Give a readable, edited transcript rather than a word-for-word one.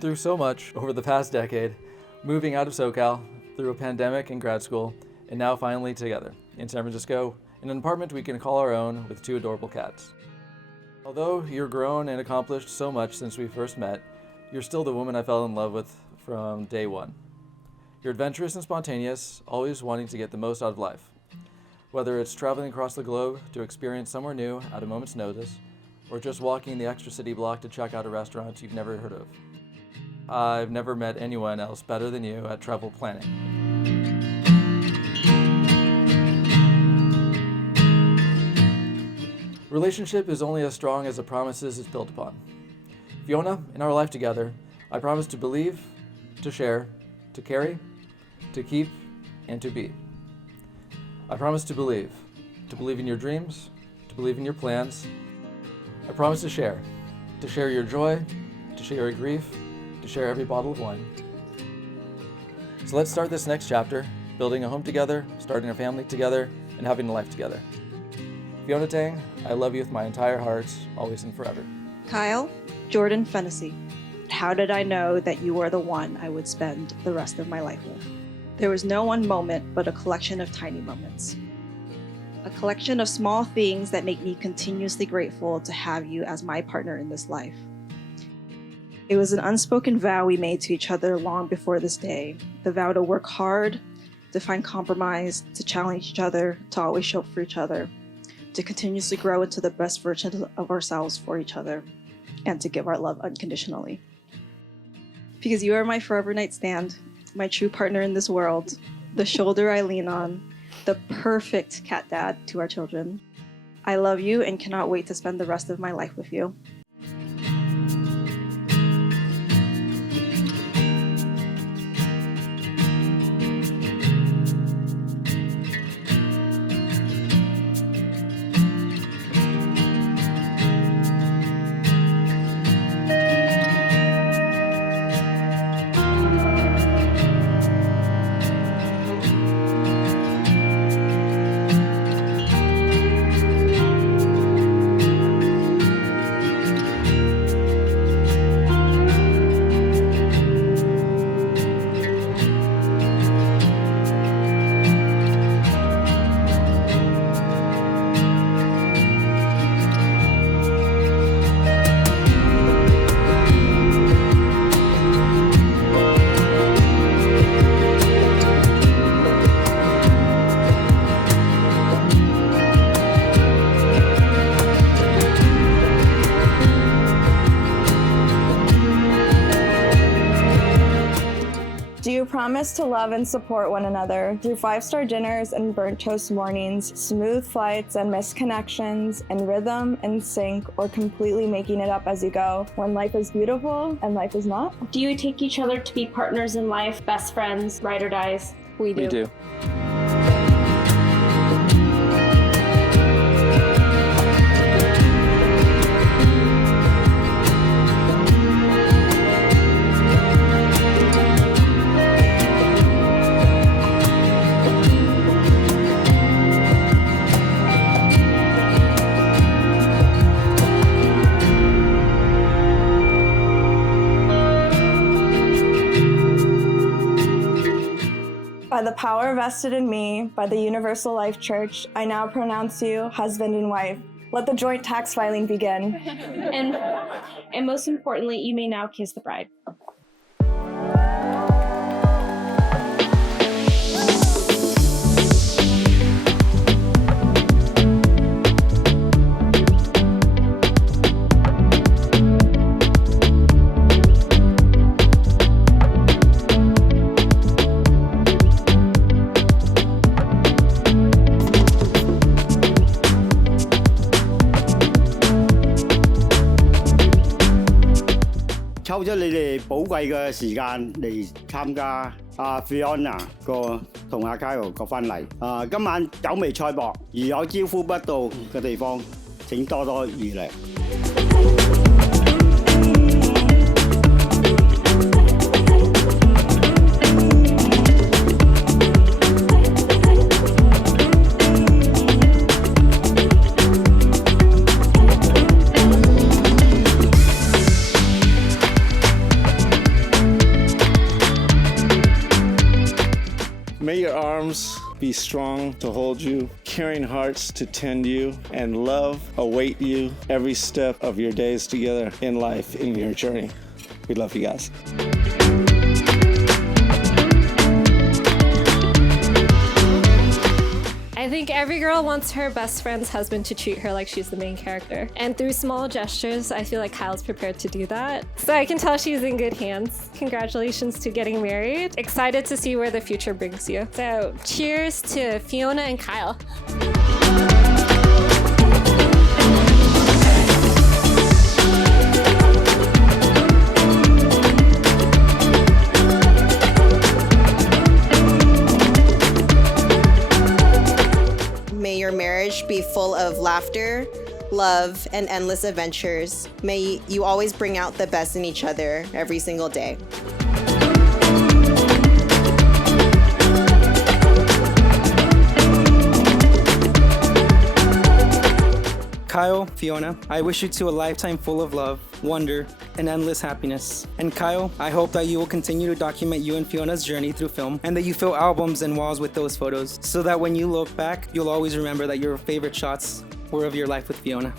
been through so much over the past decade, moving out of SoCal, through a pandemic and grad school, and now finally together in San Francisco, in an apartment we can call our own with 2 adorable cats. Although you're grown and accomplished so much since we first met, you're still the woman I fell in love with from day one. You're adventurous and spontaneous, always wanting to get the most out of life. Whether it's traveling across the globe to experience somewhere new at a moment's notice, or just walking the extra city block to check out a restaurant you've never heard of. I've never met anyone else better than you at travel planning. Relationship is only as strong as the promises it's built upon. Fiona, in our life together, I promise to believe, to share, to carry, to keep, and to be. I promise to believe in your dreams, to believe in your plans. I promise to share your joy, to share your grief, to share every bottle of wine. So let's start this next chapter, building a home together, starting a family together, and having a life together. Fiona Tang, I love you with my entire heart, always and forever. Kyle, Jordan Fennessy, how did I know that you were the one I would spend the rest of my life with? There was no one moment, but a collection of tiny moments. A collection of small things that make me continuously grateful to have you as my partner in this life. It was an unspoken vow we made to each other long before this day. The vow to work hard, to find compromise, to challenge each other, to always show up for each other, to continuously grow into the best version of ourselves for each other, and to give our love unconditionally. Because you are my forever nightstand, my true partner in this world, the shoulder I lean on, the perfect cat dad to our children. I love you and cannot wait to spend the rest of my life with you. Do you promise to love and support one another through 5-star dinners and burnt toast mornings, smooth flights and missed connections, and rhythm and sync, or completely making it up as you go when life is beautiful and life is not? Do you take each other to be partners in life, best friends, ride or dies? We do. We do. By the power vested in me by the Universal Life Church, I now pronounce you husband and wife. Let the joint tax filing begin. And most importantly, you may now kiss the bride.抽咗你哋寶貴嘅時間嚟參加Fiona 個同阿 Kyle 個婚禮。今晚酒微菜薄，如有招呼不到嘅地方，請多多預略。May your arms be strong to hold you, caring hearts to tend you, and love await you every step of your days together in life, in your journey. We love you guys. I think every girl wants her best friend's husband to treat her like she's the main character. And through small gestures, I feel like Kyle's prepared to do that. So I can tell she's in good hands. Congratulations to getting married. Excited to see where the future brings you. So cheers to Fiona and Kyle. May your marriage be full of laughter, love, and endless adventures. May you always bring out the best in each other every single day. Kyle, Fiona, I wish you two a lifetime full of love, wonder, and endless happiness. And Kyle, I hope that you will continue to document you and Fiona's journey through film, and that you fill albums and walls with those photos, so that when you look back, you'll always remember that your favorite shots were of your life with Fiona.